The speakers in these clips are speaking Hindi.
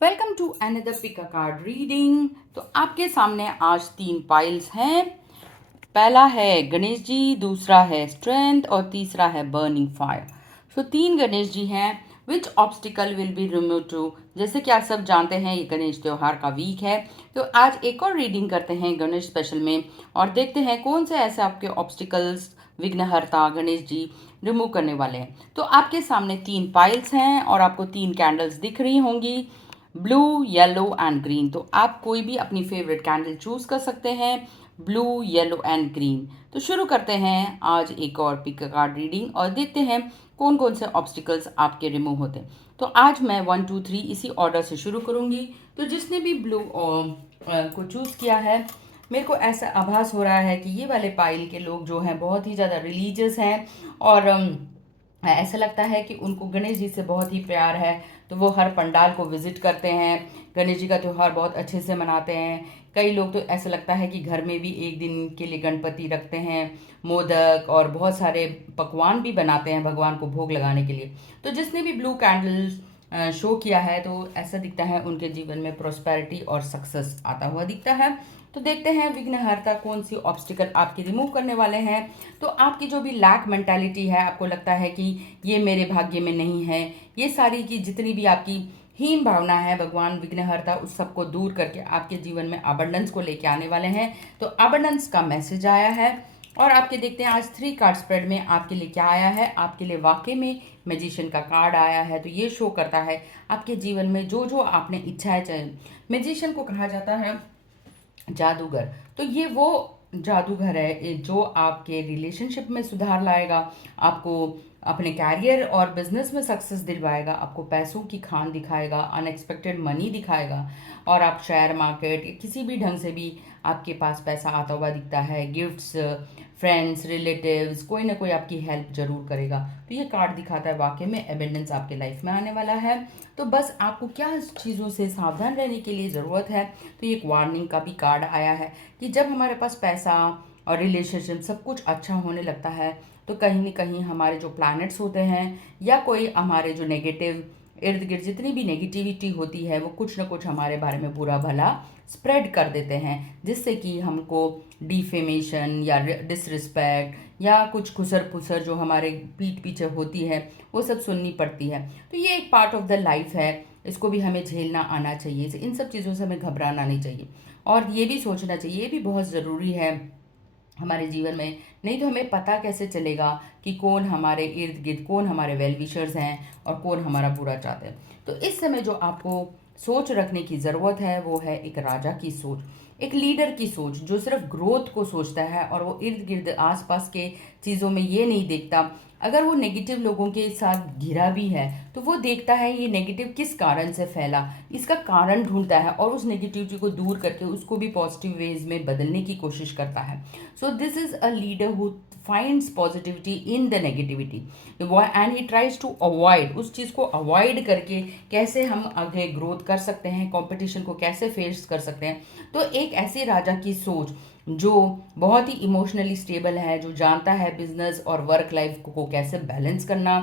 Welcome to another pick a card reading. तो आपके सामने आज 3 पाइल्स हैं। पहला है गणेश जी, दूसरा है स्ट्रेंथ और तीसरा है burning fire. So 3 Ganesh ji हैं। Which obstacle will be remove to. जैसे कि आप सब जानते हैं ये गणेश त्योहार का वीक है, तो आज एक और रीडिंग करते हैं गणेश स्पेशल में और देखते हैं कौन से ऐसे आपके ऑब्स्टिकल्स विघ्नहर्ता गणेश जी रिमूव करने वाले हैं। तो आपके सामने 3 पाइल्स हैं और आपको 3 कैंडल्स दिख रही होंगी, ब्लू, येलो एंड ग्रीन। तो आप कोई भी अपनी फेवरेट कैंडल चूज कर सकते हैं, ब्लू, येलो एंड ग्रीन। तो शुरू करते हैं आज एक और पिक कार्ड रीडिंग और देखते हैं कौन कौन से ऑब्स्टिकल्स आपके रिमूव होते हैं। तो आज मैं 1 2 3 इसी ऑर्डर से शुरू करूंगी। तो जिसने भी ब्लू को चूज किया है, मेरे को ऐसा आभास हो रहा है कि ये वाले पाइल के लोग जो हैं बहुत ही ज़्यादा रिलीजियस हैं और ऐसा लगता है कि उनको गणेश जी से बहुत ही प्यार है। तो वो हर पंडाल को विजिट करते हैं, गणेश जी का त्यौहार बहुत अच्छे से मनाते हैं। कई लोग तो ऐसा लगता है कि घर में भी एक दिन के लिए गणपति रखते हैं, मोदक और बहुत सारे पकवान भी बनाते हैं भगवान को भोग लगाने के लिए। तो जिसने भी ब्लू कैंडल्स शो किया है, तो ऐसा दिखता है उनके जीवन में प्रोस्पेरिटी और सक्सेस आता हुआ दिखता है। तो देखते हैं विघ्नहर्ता कौन सी ऑब्स्टिकल आपकी रिमूव करने वाले हैं। तो आपकी जो भी लैक मेंटालिटी है, आपको लगता है कि ये मेरे भाग्य में नहीं है, ये सारी की जितनी भी आपकी हीन भावना है, भगवान विघ्नहर्ता उस सबको दूर करके आपके जीवन में अबंडेंस को लेके आने वाले हैं। तो अबंडेंस का मैसेज आया है और आपके देखते हैं आज 3 कार्ड स्प्रेड में आपके लिए क्या आया है। आपके लिए वाकई में मैजिशियन का कार्ड आया है। तो ये शो करता है आपके जीवन में जो जो आपने इच्छाएं चाहे। मैजिशियन को कहा जाता है जादूगर। तो ये वो जादूगर है जो आपके रिलेशनशिप में सुधार लाएगा, आपको अपने कैरियर और बिजनेस में सक्सेस दिलवाएगा, आपको पैसों की खान दिखाएगा, अनएक्सपेक्टेड मनी दिखाएगा और आप शेयर मार्केट या किसी भी ढंग से भी आपके पास पैसा आता हुआ दिखता है। गिफ्ट्स, फ्रेंड्स, रिलेटिव्स, कोई ना कोई आपकी हेल्प जरूर करेगा। तो ये कार्ड दिखाता है वाकई में एबेंडेंस आपके लाइफ में आने वाला है। तो बस आपको क्या चीज़ों से सावधान रहने के लिए ज़रूरत है। तो ये एक वार्निंग का भी कार्ड आया है कि जब हमारे पास पैसा और रिलेशनशिप सब कुछ अच्छा होने लगता है, तो कहीं ना कहीं हमारे जो प्लैनेट्स होते हैं या कोई हमारे जो नेगेटिव इर्द गिर्द जितनी भी नेगेटिविटी होती है, वो कुछ ना कुछ हमारे बारे में बुरा भला स्प्रेड कर देते हैं, जिससे कि हमको डिफेमेशन या डिसरिस्पेक्ट या कुछ खुसर फुसर जो हमारे पीठ पीछे होती है वो सब सुननी पड़ती है। तो ये एक पार्ट ऑफ द लाइफ है, इसको भी हमें झेलना आना चाहिए। इन सब चीज़ों से हमें घबराना नहीं चाहिए और ये भी सोचना चाहिए, ये भी बहुत ज़रूरी है हमारे जीवन में। नहीं तो हमें पता कैसे चलेगा कि कौन हमारे इर्द गिर्द, कौन हमारे वेल विशर्स हैं और कौन हमारा बुरा चाहते हैं। तो इस समय जो आपको सोच रखने की ज़रूरत है वो है एक राजा की सोच, एक लीडर की सोच जो सिर्फ ग्रोथ को सोचता है और वो इर्द गिर्द आसपास के चीज़ों में ये नहीं देखता। अगर वो नेगेटिव लोगों के साथ घिरा भी है तो वो देखता है ये नेगेटिव किस कारण से फैला, इसका कारण ढूंढता है और उस नेगेटिविटी को दूर करके उसको भी पॉजिटिव वेज में बदलने की कोशिश करता है। So this is a leader who finds positivity in the negativity and he tries to avoid, उस चीज़ को अवॉइड करके कैसे हम आगे ग्रोथ कर सकते हैं, कंपटीशन को कैसे फेस कर सकते हैं। तो एक ऐसे राजा की सोच जो बहुत ही इमोशनली स्टेबल है, जो जानता है बिजनेस और वर्क लाइफ को कैसे बैलेंस करना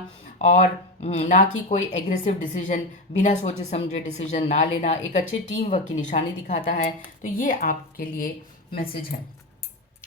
और ना कि कोई एग्रेसिव डिसीजन, बिना सोचे समझे डिसीजन ना लेना, एक अच्छे टीम वर्क की निशानी दिखाता है। तो ये आपके लिए मैसेज है।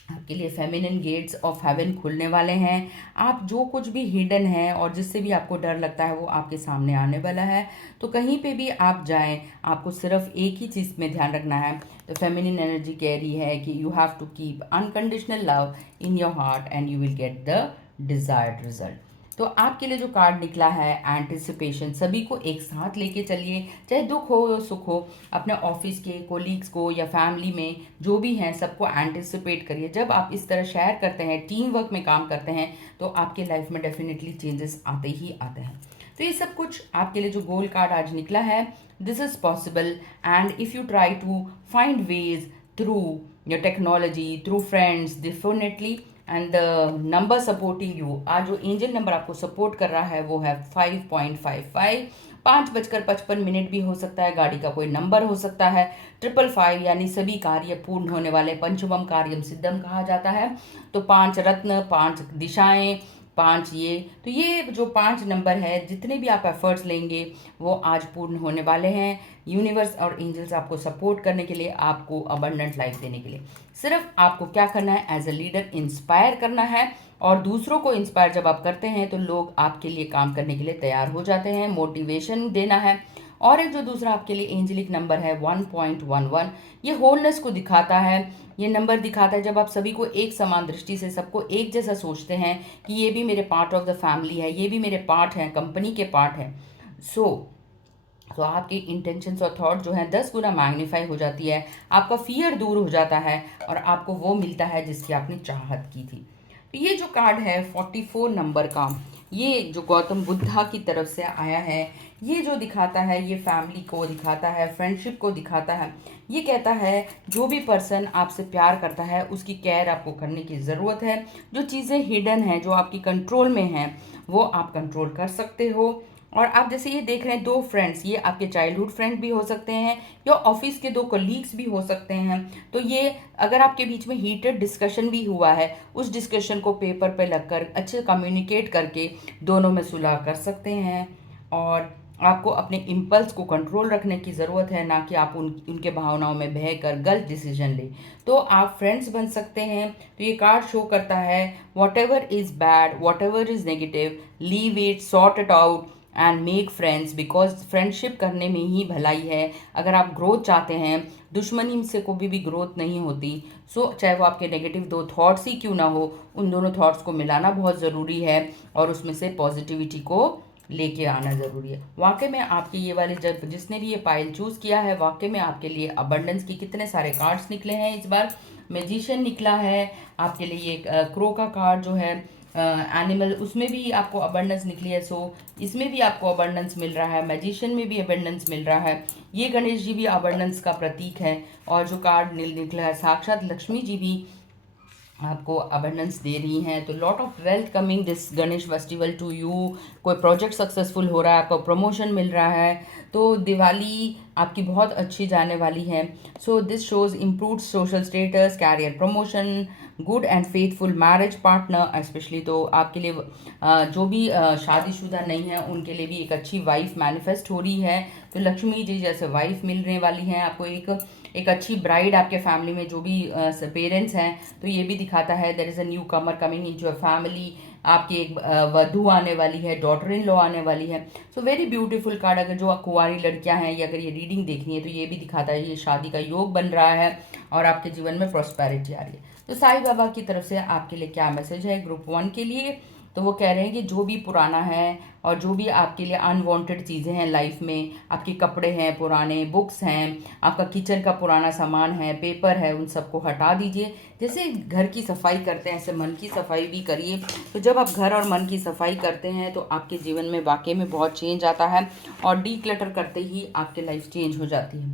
आपके लिए फेमिनिन गेट्स ऑफ हेवन खुलने वाले हैं। आप जो कुछ भी हिडन है और जिससे भी आपको डर लगता है वो आपके सामने आने वाला है। तो कहीं पे भी आप जाएं, आपको सिर्फ एक ही चीज़ में ध्यान रखना है। तो फेमिनिन एनर्जी कह रही है कि you have to keep unconditional love in your heart and you will get the desired result. तो आपके लिए जो कार्ड निकला है एंटिसिपेशन, सभी को एक साथ लेके चलिए, चाहे दुख हो या सुख हो, अपने ऑफिस के कोलीग्स को या फैमिली में जो भी हैं सबको एंटिसिपेट करिए। जब आप इस तरह शेयर करते हैं, टीम वर्क में काम करते हैं, तो आपके लाइफ में डेफिनेटली चेंजेस आते ही आते हैं। तो ये सब कुछ आपके लिए जो गोल कार्ड आज निकला है, this is possible and if you try to find ways through your technology, through friends, definitely and the number supporting you, आज जो एंजल नंबर आपको सपोर्ट कर रहा है वो है 5.55। 5:55 भी हो सकता है, गाड़ी का कोई नंबर हो सकता है, 555 यानी सभी कार्य पूर्ण होने वाले, पंचमम कार्यम सिद्धम कहा जाता है। तो 5 रत्न, 5 दिशाएं, 5 ये, तो ये जो 5 नंबर है, जितने भी आप एफर्ट्स लेंगे वो आज पूर्ण होने वाले हैं। यूनिवर्स और एंजल्स आपको सपोर्ट करने के लिए, आपको अबंडेंट लाइफ देने के लिए, सिर्फ आपको क्या करना है, एज अ लीडर इंस्पायर करना है। और दूसरों को इंस्पायर जब आप करते हैं तो लोग आपके लिए काम करने के लिए तैयार हो जाते हैं, मोटिवेशन देना है। और एक जो दूसरा आपके लिए एंजेलिक नंबर है 1.11, ये होलनेस को दिखाता है। ये नंबर दिखाता है जब आप सभी को एक समान दृष्टि से, सबको एक जैसा सोचते हैं कि ये भी मेरे पार्ट ऑफ द फैमिली है, ये भी मेरे पार्ट हैं, कंपनी के पार्ट हैं। तो आपकी इंटेंशंस और थॉट जो है 10 गुना मैग्नीफाई हो जाती है, आपका फियर दूर हो जाता है और आपको वो मिलता है जिसकी आपने चाहत की थी। तो ये जो कार्ड है 44 नंबर का, ये जो गौतम बुद्धा की तरफ से आया है, ये जो दिखाता है, ये फैमिली को दिखाता है, फ्रेंडशिप को दिखाता है। ये कहता है जो भी पर्सन आपसे प्यार करता है उसकी केयर आपको करने की ज़रूरत है। जो चीज़ें हिडन हैं, जो आपकी कंट्रोल में हैं, वो आप कंट्रोल कर सकते हो। और आप जैसे ये देख रहे हैं, दो फ्रेंड्स, ये आपके चाइल्डहुड फ्रेंड भी हो सकते हैं या ऑफिस के दो कलीग्स भी हो सकते हैं। तो ये अगर आपके बीच में हीटेड डिस्कशन भी हुआ है, उस डिस्कशन को पेपर पे लगकर अच्छे कम्युनिकेट करके दोनों में सुलह कर सकते हैं। और आपको अपने इम्पल्स को कंट्रोल रखने की ज़रूरत है, ना कि आप उनके भावनाओं में बह कर गलत डिसीजन लें। तो आप फ्रेंड्स बन सकते हैं। तो ये कार्ड शो करता है what ever is bad, what ever is negative, leave it, sort it out and make friends, because friendship करने में ही भलाई है। अगर आप ग्रोथ चाहते हैं, दुश्मनी से कभी भी ग्रोथ नहीं होती। चाहे वो आपके नेगेटिव दो थॉट्स ही क्यों ना हो, उन दोनों थॉट्स को मिलाना बहुत ज़रूरी है और उसमें से पॉजिटिविटी को लेके आना ज़रूरी है। वाकई में आपके ये वाले, जब जिसने भी ये पाइल चूज़ किया है, वाकई में आपके लिए अबंडेंस की कितने सारे कार्ड्स निकले हैं। इस बार मैजिशियन निकला है आपके लिए, ये क्रो का कार्ड जो है एनिमल, उसमें भी आपको अबंडेंस निकली है। इसमें भी आपको अबंडेंस मिल रहा है, मैजिशियन में भी अबंडेंस मिल रहा है। ये गणेश जी भी अबंडेंस का प्रतीक है। और जो कार्ड निकला है, साक्षात लक्ष्मी जी भी आपको अबंडेंस दे रही हैं। तो lot of wealth coming this Ganesh festival to you. कोई प्रोजेक्ट सक्सेसफुल हो रहा है, आपको प्रमोशन मिल रहा है, तो दिवाली आपकी बहुत अच्छी जाने वाली है। So this shows improve social status, career promotion, good and faithful marriage partner specially. तो आपके लिए जो भी शादीशुदा नहीं है उनके लिए भी एक अच्छी वाइफ मैनिफेस्ट हो रही है। तो लक्ष्मी जी जैसे वाइफ मिलने वाली हैं आपको, एक अच्छी ब्राइड आपके फैमिली में, जो भी पेरेंट्स हैं। तो ये भी दिखाता है there is a newcomer coming in your family. आपकी एक वधू आने वाली है, डॉटर इन लॉ आने वाली है। So very beautiful card. अगर जो कुंवारी लड़कियां हैं, या अगर ये रीडिंग देखनी है, तो ये भी दिखाता है ये शादी का योग बन रहा है और आपके जीवन में प्रॉस्पेरिटी आ रही है। तो साईं बाबा की तरफ से आपके लिए क्या मैसेज है ग्रुप 1 के लिए? तो वो कह रहे हैं कि जो भी पुराना है और जो भी आपके लिए अनवांटेड चीज़ें हैं लाइफ में, आपके कपड़े हैं पुराने, बुक्स हैं, आपका किचन का पुराना सामान है, पेपर है, उन सबको हटा दीजिए। जैसे घर की सफाई करते हैं, ऐसे मन की सफाई भी करिए। तो जब आप घर और मन की सफाई करते हैं तो आपके जीवन में वाकई में बहुत चेंज आता है और डी क्लटर करते ही आपकी लाइफ चेंज हो जाती है।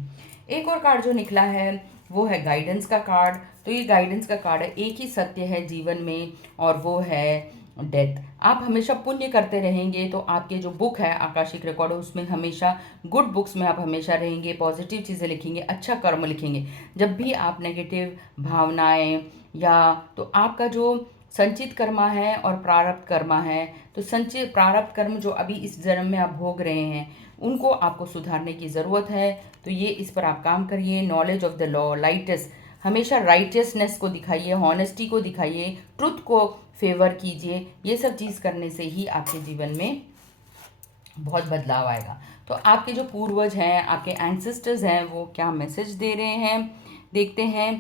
एक और कार्ड जो निकला है वो है गाइडेंस का कार्ड। तो ये गाइडेंस का कार्ड है, एक ही सत्य है जीवन में और वो है डेथ। आप हमेशा पुण्य करते रहेंगे तो आपके जो बुक है आकाशिक रिकॉर्ड, उसमें हमेशा गुड बुक्स में आप हमेशा रहेंगे, पॉजिटिव चीज़ें लिखेंगे, अच्छा कर्म लिखेंगे। जब भी आप नेगेटिव भावनाएं, या तो आपका जो संचित कर्मा है और प्रारब्ध कर्मा है, तो संचित प्रारब्ध कर्म जो अभी इस जन्म में आप भोग रहे हैं, उनको आपको सुधारने की ज़रूरत है। तो ये इस पर आप काम करिए। Knowledge of the law, lightest, हमेशा राइटियसनेस को दिखाइए, हॉनेस्टी को दिखाइए, ट्रुथ को फेवर कीजिए। ये सब चीज़ करने से ही आपके जीवन में बहुत बदलाव आएगा। तो आपके जो पूर्वज हैं, आपके एंसेस्टर्स हैं, वो क्या मैसेज दे रहे हैं, देखते हैं।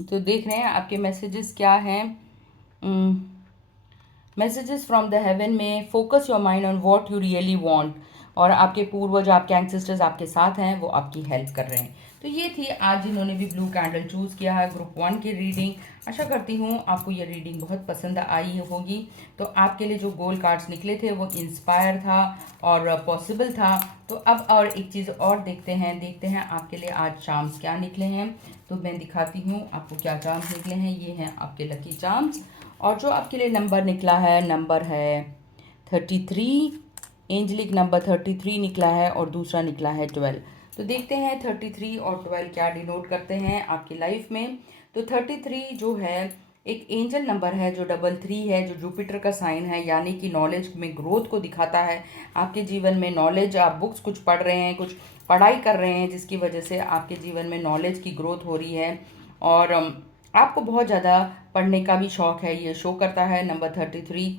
तो देख रहे हैं आपके मैसेजेस क्या हैं। मैसेजेस फ्रॉम द हेवन में, focus your mind on what you really want. और आपके पूर्वज, आपके एंसेस्टर्स आपके साथ हैं, वो आपकी हेल्प कर रहे हैं। तो ये थी आज जिन्होंने भी ब्लू कैंडल चूज़ किया है ग्रुप 1 की रीडिंग। आशा करती हूँ आपको ये रीडिंग बहुत पसंद आई होगी। तो आपके लिए जो गोल कार्ड्स निकले थे वो इंस्पायर था और पॉसिबल था। तो अब और एक चीज़ और देखते हैं आपके लिए आज चार्म्स क्या निकले हैं। तो मैं दिखाती हूँ आपको क्या चार्म्स निकले हैं। ये हैं आपके लकी चार्म्स। और जो आपके लिए नंबर निकला है, नंबर है 33, एंजलिक नंबर 33 निकला है और दूसरा निकला है 12। तो देखते हैं 33 और 12 क्या डिनोट करते हैं आपकी लाइफ में। तो 33 जो है एक एंजल नंबर है, जो 33 है, जो जुपिटर का साइन है, यानी कि नॉलेज में ग्रोथ को दिखाता है। आपके जीवन में नॉलेज, आप बुक्स कुछ पढ़ रहे हैं, कुछ पढ़ाई कर रहे हैं, जिसकी वजह से आपके जीवन में नॉलेज की ग्रोथ हो रही है। और आपको बहुत ज़्यादा पढ़ने का भी शौक है, ये शो करता है नंबर 33।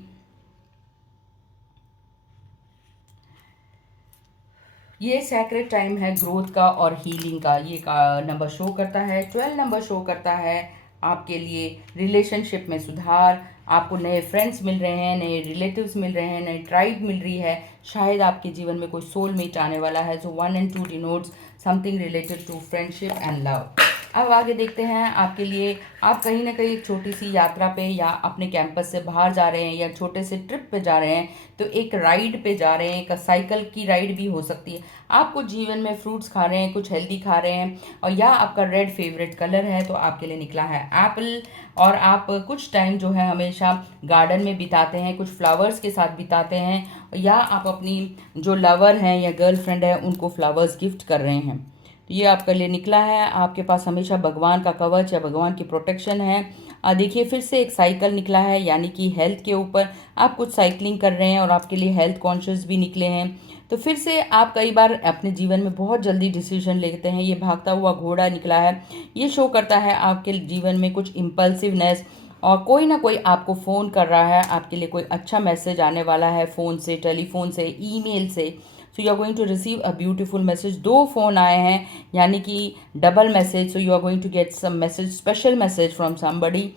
ये सैक्रेड टाइम है ग्रोथ का और हीलिंग का, ये का नंबर शो करता है। 12 नंबर शो करता है आपके लिए रिलेशनशिप में सुधार। आपको नए फ्रेंड्स मिल रहे हैं, नए रिलेटिव्स मिल रहे हैं, नई ट्राइब मिल रही है। शायद आपके जीवन में कोई सोलमेट आने वाला है। So 1 and 2 denotes something related to friendship and love. अब आगे देखते हैं आपके लिए। आप कहीं ना कहीं एक छोटी सी यात्रा पे या अपने कैंपस से बाहर जा रहे हैं या छोटे से ट्रिप पे जा रहे हैं, तो एक राइड पे जा रहे हैं, एक साइकिल की राइड भी हो सकती है। आप कुछ जीवन में फ्रूट्स खा रहे हैं, कुछ हेल्दी खा रहे हैं, और या आपका रेड फेवरेट कलर है तो आपके लिए निकला है एप्पल। और आप कुछ टाइम जो है हमेशा गार्डन में बिताते हैं, कुछ फ्लावर्स के साथ बिताते हैं, या आप अपनी जो लवर हैं या गर्लफ्रेंड है उनको फ्लावर्स गिफ्ट कर रहे हैं। तो ये आपके लिए निकला है। आपके पास हमेशा भगवान का कवच या भगवान की प्रोटेक्शन है। देखिए फिर से एक साइकिल निकला है, यानी कि हेल्थ के ऊपर आप कुछ साइकिलिंग कर रहे हैं और आपके लिए हेल्थ कॉन्शियस भी निकले हैं। तो फिर से आप कई बार अपने जीवन में बहुत जल्दी डिसीजन लेते हैं। ये भागता हुआ घोड़ा निकला है, ये शो करता है आपके जीवन में कुछ इम्पल्सिवनेस, और कोई ना कोई आपको फ़ोन कर रहा है, आपके लिए कोई अच्छा मैसेज आने वाला है, फ़ोन से, टेलीफोन से, ईमेल से। So you are going to receive a beautiful message. 2 phone आए हैं, यानी कि double message. So you are going to get some message, special message from somebody.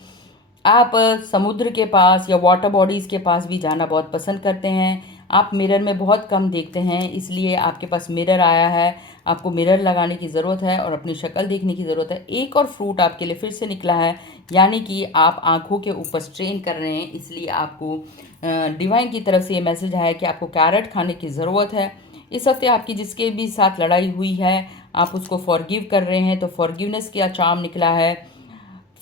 आप समुद्र के पास या वाटर बॉडीज़ के पास भी जाना बहुत पसंद करते हैं। आप मिरर में बहुत कम देखते हैं, इसलिए आपके पास मिरर आया है। आपको मिरर लगाने की ज़रूरत है और अपनी शक्ल देखने की ज़रूरत है। एक और फ्रूट आपके लिए फिर से निकला है, यानी कि आप आँखों के ऊपर स्ट्रेन कर रहे हैं, इसलिए आपको डिवाइन की तरफ से ये मैसेज आया कि आपको कैरेट खाने की ज़रूरत है। इस हफ्ते आपकी जिसके भी साथ लड़ाई हुई है, आप उसको फॉरगिव कर रहे हैं, तो फॉरगिवनेस का चार्म निकला है।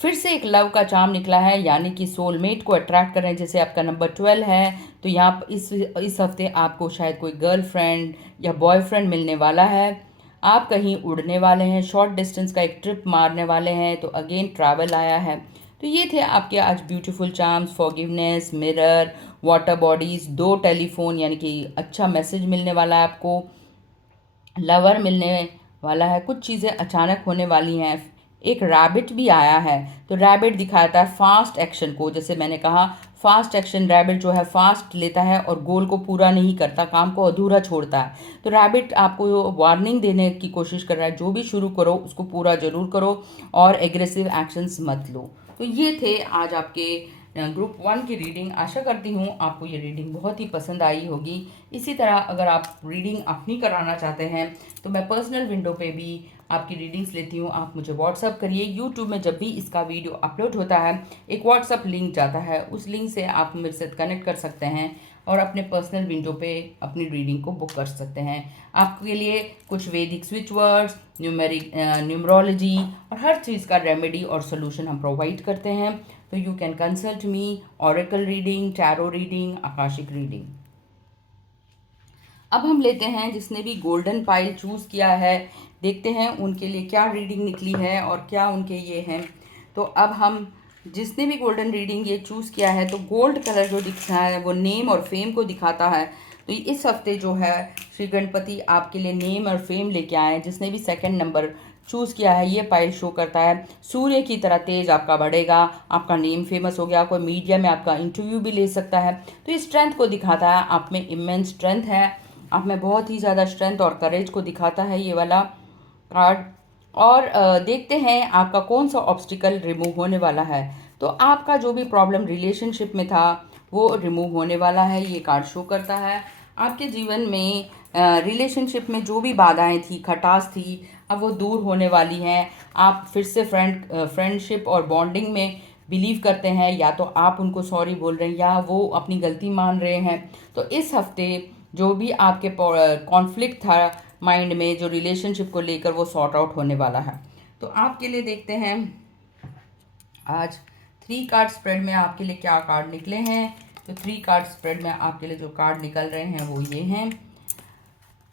फिर से एक लव का चार्म निकला है, यानी कि सोलमेट को अट्रैक्ट कर रहे हैं। जैसे आपका नंबर 12 है, तो यहाँ इस हफ्ते आपको शायद कोई गर्लफ्रेंड या बॉयफ्रेंड मिलने वाला है। आप कहीं उड़ने वाले हैं, शॉर्ट डिस्टेंस का एक ट्रिप मारने वाले हैं, तो अगेन ट्रैवल आया है। तो ये थे आपके आज beautiful charms, forgiveness, mirror, water bodies, 2 telephone, यानी कि अच्छा मैसेज मिलने वाला है आपको, लवर मिलने वाला है, कुछ चीज़ें अचानक होने वाली हैं। एक रैबिट भी आया है, तो रैबिट दिखाता है फास्ट एक्शन को। जैसे मैंने कहा, फास्ट एक्शन, रैबिट जो है फास्ट लेता है और गोल को पूरा नहीं करता, काम को अधूरा छोड़ता है। तो रैबिट आपको वार्निंग देने की कोशिश कर रहा है, जो भी शुरू करो उसको पूरा जरूर करो और एग्रेसिव एक्शंस मत लो। तो ये थे आज आपके ग्रुप 1 की रीडिंग। आशा करती हूँ आपको ये रीडिंग बहुत ही पसंद आई होगी। इसी तरह अगर आप रीडिंग अपनी कराना चाहते हैं तो मैं पर्सनल विंडो पे भी आपकी रीडिंग्स लेती हूँ। आप मुझे व्हाट्सअप करिए। यूट्यूब में जब भी इसका वीडियो अपलोड होता है, एक व्हाट्सअप लिंक जाता है, उस लिंक से आप मेरे साथ कनेक्ट कर सकते हैं और अपने पर्सनल विंडो पे अपनी रीडिंग को बुक कर सकते हैं। आपके लिए कुछ वैदिक स्विच वर्ड्स, न्यूमरोलॉजी और हर चीज़ का रेमेडी और सोल्यूशन हम प्रोवाइड करते हैं। तो you can consult me, oracle reading, tarot reading, Akashic reading. अब हम लेते हैं जिसने भी गोल्डन पाइल चूज़ किया है, देखते हैं उनके लिए क्या रीडिंग निकली है और क्या उनके ये हैं। तो अब हम जिसने भी गोल्डन रीडिंग ये चूज़ किया है, तो गोल्ड कलर जो दिख रहा है वो नेम और फेम को दिखाता है। तो इस हफ्ते जो है श्री गणपति आपके लिए नेम और फेम लेके आए हैं। जिसने भी सेकंड नंबर चूज़ किया है, ये पाइल शो करता है सूर्य की तरह तेज आपका बढ़ेगा, आपका नेम फेमस हो गया, कोई मीडिया में आपका इंटरव्यू भी ले सकता है। तो ये स्ट्रेंथ को दिखाता है, आप में इमेंस स्ट्रेंथ है, आप में बहुत ही ज़्यादा स्ट्रेंथ और करेज को दिखाता है ये वाला कार्ड। और देखते हैं आपका कौन सा ऑब्स्टिकल रिमूव होने वाला है। तो आपका जो भी प्रॉब्लम रिलेशनशिप में था वो रिमूव होने वाला है, ये कार्ड शो करता है। आपके जीवन में रिलेशनशिप में जो भी बाधाएं थी, खटास थी, अब वो दूर होने वाली हैं। आप फिर से फ्रेंडशिप और बॉन्डिंग में बिलीव करते हैं, या तो आप उनको सॉरी बोल रहे हैं या वो अपनी गलती मान रहे हैं। तो इस हफ्ते जो भी आपके कॉन्फ्लिक्ट था माइंड में, जो रिलेशनशिप को लेकर, वो सॉर्ट आउट होने वाला है। तो आपके लिए देखते हैं आज 3 कार्ड स्प्रेड में आपके लिए क्या कार्ड निकले हैं। तो 3 कार्ड स्प्रेड में आपके लिए जो कार्ड निकल रहे हैं वो ये हैं।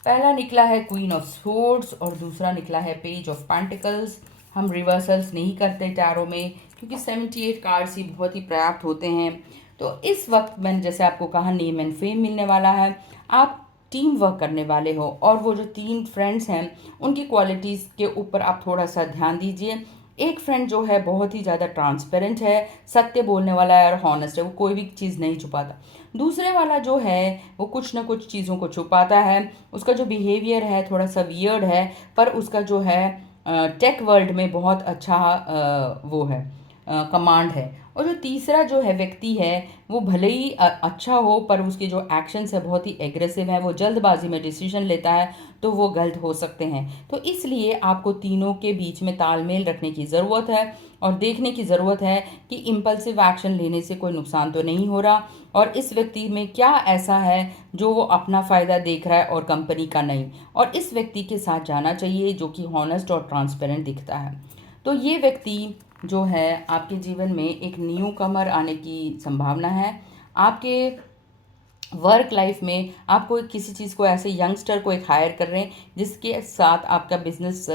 पहला निकला है क्वीन ऑफ स्वॉर्ड्स और दूसरा निकला है पेज ऑफ पेंटिकल्स। हम रिवर्सल्स नहीं करते टैरो में क्योंकि 78 कार्ड्स ही बहुत ही पर्याप्त होते हैं। तो इस वक्त मैंने जैसे आपको कहा नेम एंड फेम मिलने वाला है, आप टीम वर्क करने वाले हो और वो जो 3 फ्रेंड्स हैं उनकी क्वालिटीज़ के ऊपर आप थोड़ा सा ध्यान दीजिए। एक फ्रेंड जो है बहुत ही ज़्यादा ट्रांसपेरेंट है, सत्य बोलने वाला है और हॉनेस्ट है, वो कोई भी चीज़ नहीं छुपाता। दूसरे वाला जो है वो कुछ ना कुछ चीज़ों को छुपाता है, उसका जो बिहेवियर है थोड़ा सा वियर्ड है, पर उसका जो है टेक वर्ल्ड में बहुत अच्छा वो है कमांड है। और जो तीसरा जो है व्यक्ति है वो भले ही अच्छा हो पर उसके जो एक्शंस है बहुत ही एग्रेसिव है, वो जल्दबाजी में डिसीजन लेता है तो वो गलत हो सकते हैं। तो इसलिए आपको तीनों के बीच में तालमेल रखने की ज़रूरत है और देखने की ज़रूरत है कि इम्पल्सिव एक्शन लेने से कोई नुकसान तो नहीं हो रहा और इस व्यक्ति में क्या ऐसा है जो वो अपना फ़ायदा देख रहा है और कंपनी का नहीं, और इस व्यक्ति के साथ जाना चाहिए जो कि हॉनेस्ट और ट्रांसपेरेंट दिखता है। तो ये व्यक्ति जो है आपके जीवन में एक न्यू कमर आने की संभावना है। आपके वर्क लाइफ में आपको किसी चीज़ को ऐसे यंगस्टर को एक हायर कर रहे हैं जिसके साथ आपका बिजनेस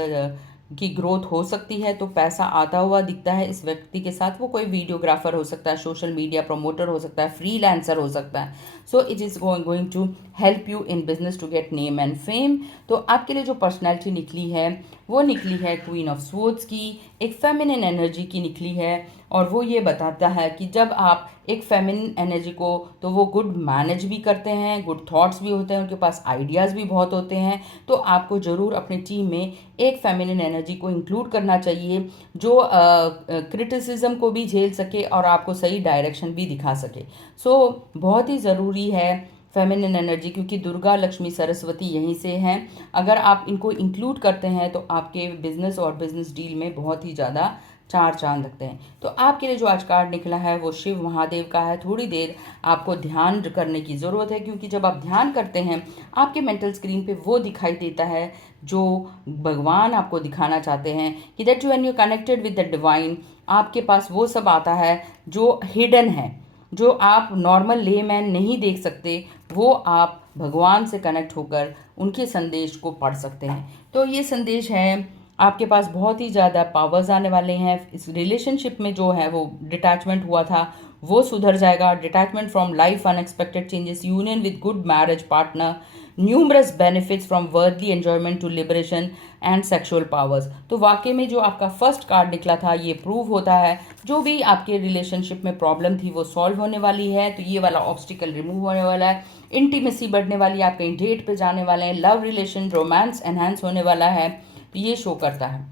की ग्रोथ हो सकती है, तो पैसा आता हुआ दिखता है इस व्यक्ति के साथ। वो कोई वीडियोग्राफर हो सकता है, सोशल मीडिया प्रमोटर हो सकता है, फ्रीलांसर हो सकता है। So it is going to help you in business to get name and fame. तो आपके लिए जो पर्सनैलिटी निकली है वो निकली है क्वीन ऑफ स्वॉर्ड्स की, एक फेमिनिन एनर्जी की निकली है। और वो ये बताता है कि जब आप एक फेमिनिन एनर्जी को, तो वो गुड मैनेज भी करते हैं, गुड थॉट्स भी होते हैं, उनके पास आइडियाज़ भी बहुत होते हैं। तो आपको ज़रूर अपनी टीम में एक फेमिनिन एनर्जी को इंक्लूड करना चाहिए जो क्रिटिसिज्म को भी झेल सके और आपको सही डायरेक्शन भी दिखा सके। सो बहुत ही ज़रूरी है फेमिनिन एनर्जी, क्योंकि दुर्गा लक्ष्मी सरस्वती यहीं से हैं। अगर आप इनको इंक्लूड करते हैं तो आपके बिजनेस और बिजनेस डील में बहुत ही ज़्यादा चार चांद लगते हैं। तो आपके लिए जो आज कार्ड निकला है वो शिव महादेव का है। थोड़ी देर आपको ध्यान करने की ज़रूरत है, क्योंकि जब आप ध्यान करते हैं आपके मेंटल स्क्रीन पे वो दिखाई देता है जो भगवान आपको दिखाना चाहते हैं कि that when you connected with the divine, आपके पास वो सब आता है जो हिडन है, जो आप नॉर्मल लेमैन नहीं देख सकते, वो आप भगवान से कनेक्ट होकर उनके संदेश को पढ़ सकते हैं। तो ये संदेश है, आपके पास बहुत ही ज़्यादा पावर्स आने वाले हैं। इस रिलेशनशिप में जो है वो डिटैचमेंट हुआ था वो सुधर जाएगा। Detachment from life, unexpected changes, union with good marriage partner, numerous benefits from worldly enjoyment to liberation and sexual powers. तो वाकई में जो आपका फर्स्ट कार्ड निकला था ये प्रूव होता है जो भी आपके रिलेशनशिप में प्रॉब्लम थी वो सॉल्व होने वाली है। तो ये वाला ऑब्स्टिकल रिमूव होने वाला है, इंटीमेसी बढ़ने वाली है, आप कहीं डेट पे जाने वाले हैं, लव रिलेशन रोमांस एनहांस होने वाला है। तो ये शो करता है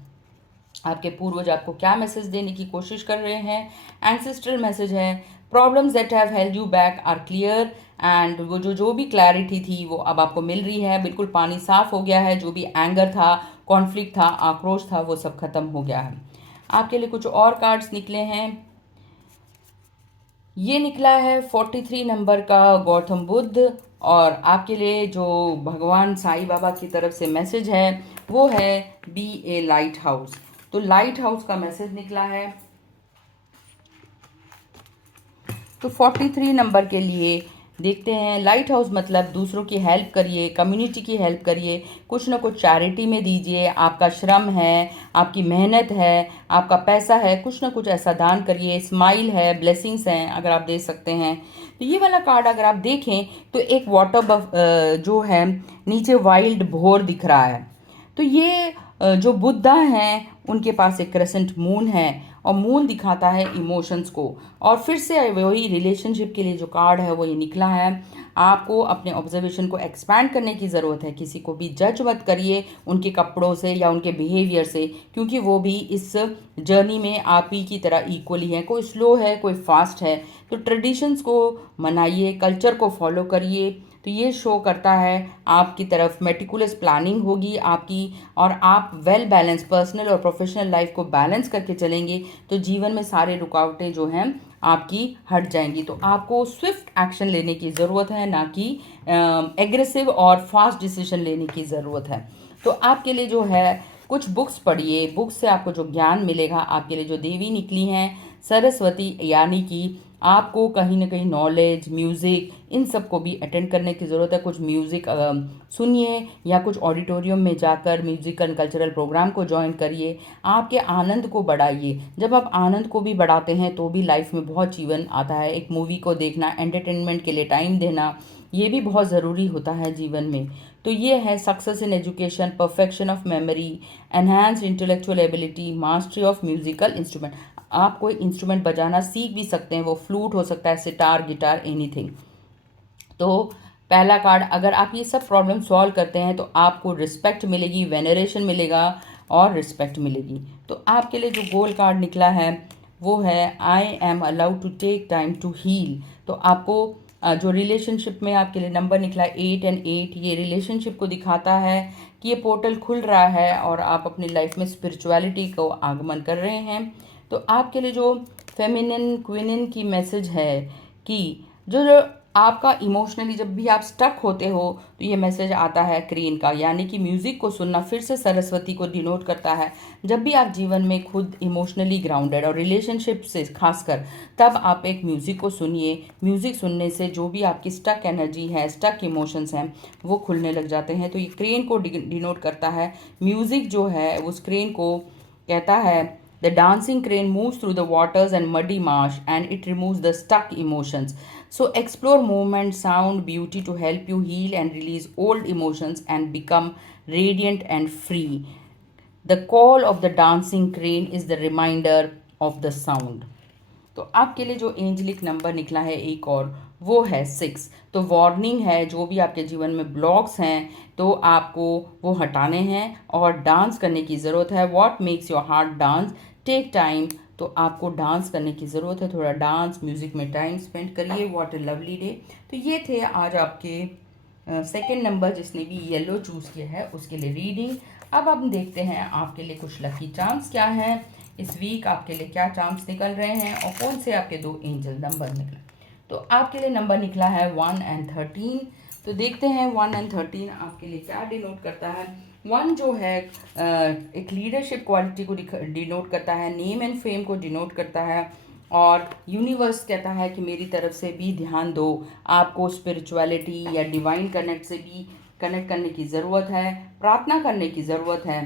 आपके पूर्वज आपको क्या मैसेज देने की कोशिश कर रहे हैं। एंसेस्ट्रल मैसेज है, problems that have held you back are clear, and वो जो भी क्लैरिटी थी वो अब आपको मिल रही है। बिल्कुल पानी साफ हो गया है, जो भी एंगर था, कॉन्फ्लिक्ट था, आक्रोश था, वो सब खत्म हो गया है। आपके लिए कुछ और कार्ड्स निकले हैं। ये निकला है 43 नंबर का गौतम बुद्ध, और आपके लिए जो भगवान साईं बाबा की तरफ से मैसेज है वो है बी ए लाइट हाउस। तो लाइट हाउस का मैसेज निकला है। तो 43 नंबर के लिए देखते हैं, लाइट हाउस मतलब दूसरों की हेल्प करिए, कम्युनिटी की हेल्प करिए, कुछ ना कुछ चैरिटी में दीजिए। आपका श्रम है, आपकी मेहनत है, आपका पैसा है, कुछ ना कुछ ऐसा दान करिए। स्माइल है, ब्लेसिंग्स हैं अगर आप दे सकते हैं। तो ये वाला कार्ड अगर आप देखें तो एक वाटर जो है नीचे वाइल्ड भोर दिख रहा है। तो ये जो बुद्धा हैं उनके पास एक क्रेसेंट मून है और मून दिखाता है इमोशंस को। और फिर से वही रिलेशनशिप के लिए जो कार्ड है वो ये निकला है। आपको अपने ऑब्जर्वेशन को एक्सपैंड करने की ज़रूरत है। किसी को भी जज मत करिए उनके कपड़ों से या उनके बिहेवियर से, क्योंकि वो भी इस जर्नी में आप ही की तरह इक्वली है। कोई स्लो है, कोई फास्ट है। तो ट्रेडिशंस को मनाइए, कल्चर को फॉलो करिए। तो ये शो करता है आपकी तरफ मेटिकुलस प्लानिंग होगी आपकी, और आप वेल बैलेंस पर्सनल और प्रोफेशनल लाइफ को बैलेंस करके चलेंगे तो जीवन में सारे रुकावटें जो हैं आपकी हट जाएंगी। तो आपको स्विफ्ट एक्शन लेने की ज़रूरत है, ना कि एग्रेसिव और फास्ट डिसीजन लेने की ज़रूरत है। तो आपके लिए जो है कुछ बुक्स पढ़िए, बुक्स से आपको जो ज्ञान मिलेगा। आपके लिए जो देवी निकली हैं सरस्वती, यानी कि आपको कहीं ना कहीं नॉलेज, म्यूज़िक, इन सब को भी अटेंड करने की ज़रूरत है। कुछ म्यूज़िक सुनिए या कुछ ऑडिटोरियम में जाकर म्यूज़िकल कल्चरल प्रोग्राम को ज्वाइन करिए, आपके आनंद को बढ़ाइए। जब आप आनंद को भी बढ़ाते हैं तो भी लाइफ में बहुत जीवन आता है। एक मूवी को देखना, एंटरटेनमेंट के लिए टाइम देना, ये भी बहुत ज़रूरी होता है जीवन में। तो ये है success in education, perfection of memory, enhanced intellectual ability, mastery of musical instrument. आप कोई इंस्ट्रूमेंट बजाना सीख भी सकते हैं, वो फ्लूट हो सकता है, सितार, गिटार, एनीथिंग। तो पहला कार्ड, अगर आप ये सब प्रॉब्लम सॉल्व करते हैं तो आपको रिस्पेक्ट मिलेगी, वेनरेशन मिलेगा और रिस्पेक्ट मिलेगी। तो आपके लिए जो गोल कार्ड निकला है वो है I am allowed to take time to heal. तो आपको जो रिलेशनशिप में आपके लिए नंबर निकला 8 और 8, ये रिलेशनशिप को दिखाता है कि ये पोर्टल खुल रहा है और आप अपनी लाइफ में स्पिरिचुअलिटी को आगमन कर रहे हैं। तो आपके लिए जो फेमिनिन क्वीनिन की मैसेज है कि जो आपका इमोशनली जब भी आप स्टक होते हो तो ये मैसेज आता है क्रेन का, यानी कि म्यूज़िक को सुनना फिर से सरस्वती को डिनोट करता है। जब भी आप जीवन में खुद इमोशनली ग्राउंडेड और रिलेशनशिप से खासकर, तब आप एक म्यूज़िक को सुनिए। म्यूज़िक सुनने से जो भी आपकी स्टक एनर्जी है, स्टक इमोशंस हैं, वो खुलने लग जाते हैं। तो ये क्रेन को डिनोट करता है। म्यूज़िक जो है उस क्रेन को कहता है the dancing crane moves through the waters and muddy marsh and it removes the stuck emotions. So explore movement, sound, beauty to help you heal and release old emotions and become radiant and free. The call of the dancing crane is the reminder of the sound. तो आपके लिए जो एंजलिक नंबर निकला है एक और, वो है 6। तो वार्निंग है, जो भी आपके जीवन में ब्लॉक्स हैं तो आपको वो हटाने हैं और डांस करने की ज़रूरत है। What makes your heart dance, take time. तो आपको डांस करने की ज़रूरत है, थोड़ा डांस म्यूज़िक में टाइम स्पेंड करिए। What a lovely day. तो ये थे आज आपके सेकेंड नंबर जिसने भी येलो चूज़ किया है उसके लिए रीडिंग। अब हम देखते हैं आपके लिए कुछ लकी चांस क्या है इस वीक, आपके लिए क्या चांस निकल रहे हैं और कौन से आपके 2 एंजल नंबर निकले। तो आपके लिए नंबर निकला है 1 और 13। तो देखते हैं 1 और 13 आपके लिए क्या डिनोट करता है। 1 जो है एक लीडरशिप क्वालिटी को डिनोट करता है, नेम एंड फेम को डिनोट करता है और यूनिवर्स कहता है कि मेरी तरफ से भी ध्यान दो, आपको स्पिरिचुअलिटी या डिवाइन कनेक्ट से भी कनेक्ट करने की ज़रूरत है, प्रार्थना करने की ज़रूरत है।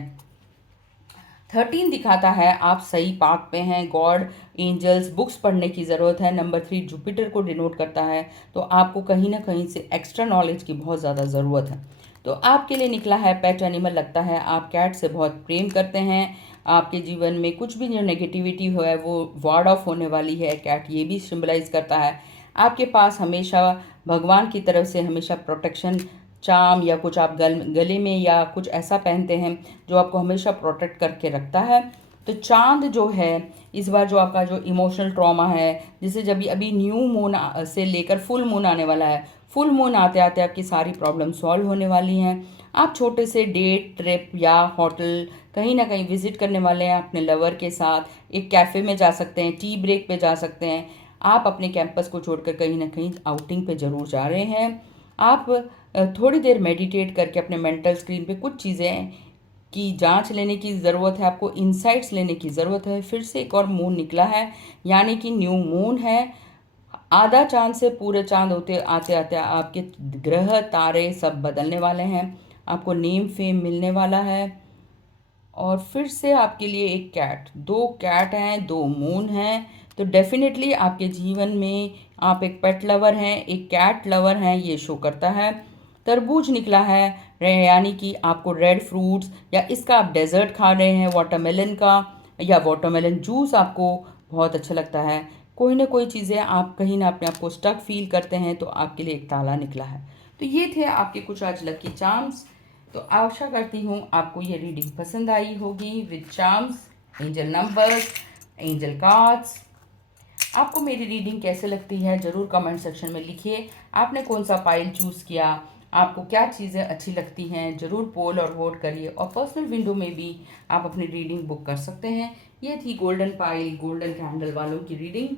13 दिखाता है आप सही पाथ पे हैं, गॉड, एंजल्स, बुक्स पढ़ने की ज़रूरत है। नंबर 3 जुपिटर को डिनोट करता है, तो आपको कहीं ना कहीं से एक्स्ट्रा नॉलेज की बहुत ज़्यादा ज़रूरत है। तो आपके लिए निकला है पेट एनिमल। लगता है आप कैट से बहुत प्रेम करते हैं, आपके जीवन में कुछ भी जो नेगेटिविटी हो है वो वार्ड ऑफ होने वाली है। कैट ये भी सिम्बलाइज करता है आपके पास हमेशा भगवान की तरफ से हमेशा प्रोटेक्शन, चाम या कुछ आप गले में या कुछ ऐसा पहनते हैं जो आपको हमेशा प्रोटेक्ट करके रखता है। तो चांद जो है इस बार जो आपका जो इमोशनल ट्रॉमा है, जिसे जब अभी न्यू मून से लेकर फुल मून आने वाला है, फुल मून आते आते आपकी सारी प्रॉब्लम सॉल्व होने वाली हैं। आप छोटे से डेट, ट्रिप या होटल कहीं ना कहीं विजिट करने वाले हैं अपने लवर के साथ। एक कैफ़े में जा सकते हैं, टी ब्रेक पे जा सकते हैं। आप अपने कैंपस को छोड़कर कहीं ना कहीं आउटिंग पे ज़रूर जा रहे हैं। आप थोड़ी देर मेडिटेट करके अपने मेंटल स्क्रीन पे कुछ चीज़ें की जांच लेने की ज़रूरत है, आपको इंसाइट्स लेने की ज़रूरत है। फिर से एक और मून निकला है, यानी कि न्यू मून है। आधा चांद से पूरे चांद होते आते आते आपके ग्रह तारे सब बदलने वाले हैं, आपको नेम फेम मिलने वाला है। और फिर से आपके लिए एक कैट, 2 कैट हैं, 2 मून हैं। तो डेफिनेटली आपके जीवन में आप एक पेट लवर हैं, एक कैट लवर हैं, ये शो करता है। तरबूज निकला है, यानी कि आपको रेड फ्रूट्स या इसका आप डेजर्ट खा रहे हैं, वाटरमेलन का या वाटरमेलन जूस आपको बहुत अच्छा लगता है। कोई ना कोई चीज़ें आप कहीं ना अपने आप को स्टक फील करते हैं, तो आपके लिए एक ताला निकला है। तो ये थे आपके कुछ आज लकी चार्म्स। तो आशा करती हूँ आपको ये रीडिंग पसंद आई होगी with charms, angel numbers, angel cards. आपको मेरी रीडिंग कैसे लगती है ज़रूर कमेंट सेक्शन में लिखिए। आपने कौन सा पाइल चूज़ किया, आपको क्या चीज़ें अच्छी लगती हैं, ज़रूर पोल और वोट करिए। और पर्सनल विंडो में भी आप अपनी रीडिंग बुक कर सकते हैं। ये थी गोल्डन पाइल, गोल्डन कैंडल वालों की रीडिंग।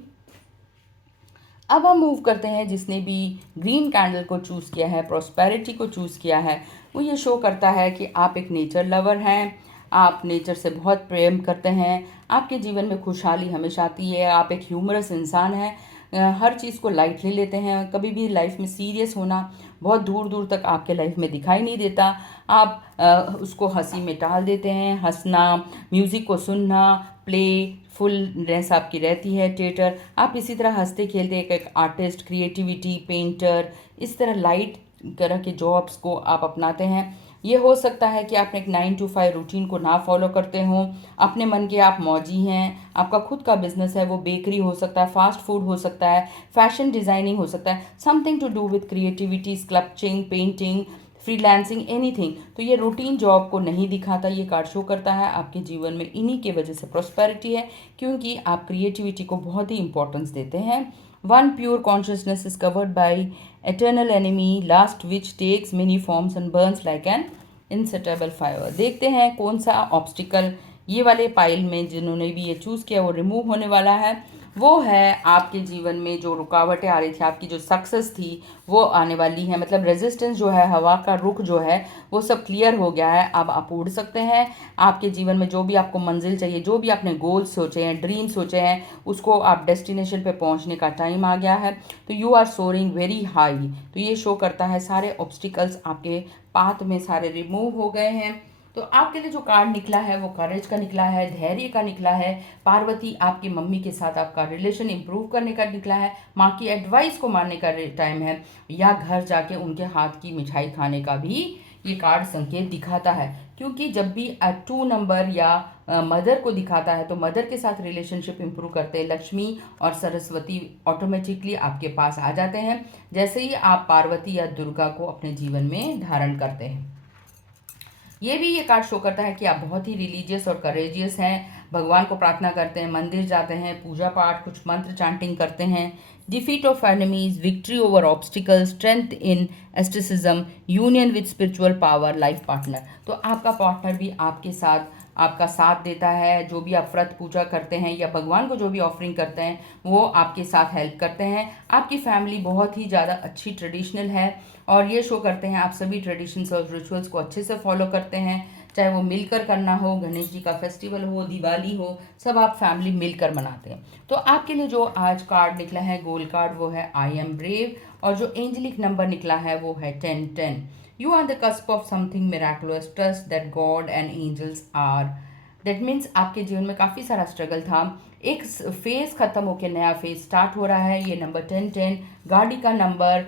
अब हम मूव करते हैं जिसने भी ग्रीन कैंडल को चूज़ किया है, प्रॉस्पेरिटी को चूज़ किया है, वो ये शो करता है कि आप एक नेचर लवर हैं, आप नेचर से बहुत प्रेम करते हैं, आपके जीवन में खुशहाली हमेशा आती है, आप एक ह्यूमरस इंसान हैं। हर चीज़ को लाइटली लेते हैं, कभी भी लाइफ में सीरियस होना बहुत दूर दूर तक आपके लाइफ में दिखाई नहीं देता। आप उसको हंसी में टाल देते हैं, हंसना, म्यूज़िक को सुनना, प्ले फुलनेस आपकी रहती है, थिएटर, आप इसी तरह हंसते खेलते एक आर्टिस्ट, क्रिएटिविटी, पेंटर, इस तरह लाइट तरह के जॉब्स को आप अपनाते हैं। ये हो सकता है कि आप एक 9 to 5 रूटीन को ना फॉलो करते हो, अपने मन के आप मौजी हैं, आपका खुद का बिजनेस है, वो बेकरी हो सकता है, फास्ट फूड हो सकता है, फैशन डिज़ाइनिंग हो सकता है, something to do with creativity, sculpting, painting, freelancing, anything. तो ये रूटीन जॉब को नहीं दिखाता, ये कार्ड शो करता है आपके जीवन में इन्हीं के वजह से प्रॉस्पेरिटी है, क्योंकि आप क्रिएटिविटी को बहुत ही इंपॉर्टेंस देते हैं। One pure consciousness is covered by eternal enemy last which takes many forms and burns like an insatiable fire। देखते हैं कौन सा ऑब्स्टिकल ये वाले पाइल में जिन्होंने भी ये चूज़ किया वो रिमूव होने वाला है। वो है आपके जीवन में जो रुकावटें आ रही थी, आपकी जो सक्सेस थी वो आने वाली है, मतलब रेजिस्टेंस जो है, हवा का रुख जो है वो सब क्लियर हो गया है। अब आप उड़ सकते हैं। आपके जीवन में जो भी आपको मंजिल चाहिए, जो भी आपने गोल्स सोचे हैं, ड्रीम सोचे हैं, उसको आप डेस्टिनेशन पे पहुंचने का टाइम आ गया है। तो you are soaring very high. तो ये शो करता है सारे ऑब्स्टिकल्स आपके पाथ में सारे रिमूव हो गए हैं। तो आपके लिए जो कार्ड निकला है वो करेज का निकला है, धैर्य का निकला है, पार्वती आपकी मम्मी के साथ आपका रिलेशन इंप्रूव करने का निकला है, माँ की एडवाइस को मानने का टाइम है, या घर जाके उनके हाथ की मिठाई खाने का भी ये कार्ड संकेत दिखाता है। क्योंकि जब भी 2 नंबर या मदर को दिखाता है तो मदर के साथ रिलेशनशिप इंप्रूव करते हैं, लक्ष्मी और सरस्वती ऑटोमेटिकली आपके पास आ जाते हैं जैसे ही आप पार्वती या दुर्गा को अपने जीवन में धारण करते हैं। ये कार्ड शो करता है कि आप बहुत ही रिलीजियस और करेजियस हैं, भगवान को प्रार्थना करते हैं, मंदिर जाते हैं, पूजा पाठ, कुछ मंत्र चांटिंग करते हैं। Defeat of enemies, victory over obstacle, strength in asceticism, union with spiritual power, life partner. तो आपका पार्टनर भी आपके साथ आपका साथ देता है, जो भी आप व्रत पूजा करते हैं या भगवान को जो भी ऑफरिंग करते हैं वो आपके साथ हेल्प करते हैं। आपकी फैमिली बहुत ही ज़्यादा अच्छी ट्रेडिशनल है और ये शो करते हैं आप सभी ट्रेडिशंस और रिचुअल्स को अच्छे से फॉलो करते हैं, चाहे वो मिलकर करना हो, गणेश जी का फेस्टिवल हो, दिवाली हो, सब आप फैमिली मिलकर मनाते हैं। तो आपके लिए जो आज कार्ड निकला है गोल्ड कार्ड वो है आई एम ब्रेव, और जो एंजेलिक नंबर निकला है वो है 1010। You are the cusp of something miraculous, trust that God and angels are। That means आपके जीवन में काफ़ी सारा स्ट्रगल था, एक फेज खत्म होकर नया फेज स्टार्ट हो रहा है। ये नंबर 1010 गाड़ी का नंबर,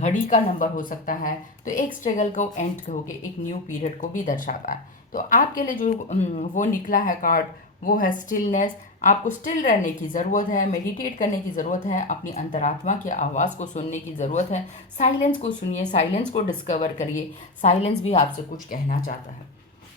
घड़ी का नंबर हो सकता है, तो एक स्ट्रगल को एंड होके एक न्यू पीरियड को भी दर्शाता है। तो आपके लिए जो वो निकला है कार्ड वो है स्टिलनेस। आपको स्टिल रहने की ज़रूरत है, मेडिटेट करने की ज़रूरत है, अपनी अंतरात्मा की आवाज़ को सुनने की ज़रूरत है। साइलेंस को सुनिए, साइलेंस को डिस्कवर करिए, साइलेंस भी आपसे कुछ कहना चाहता है।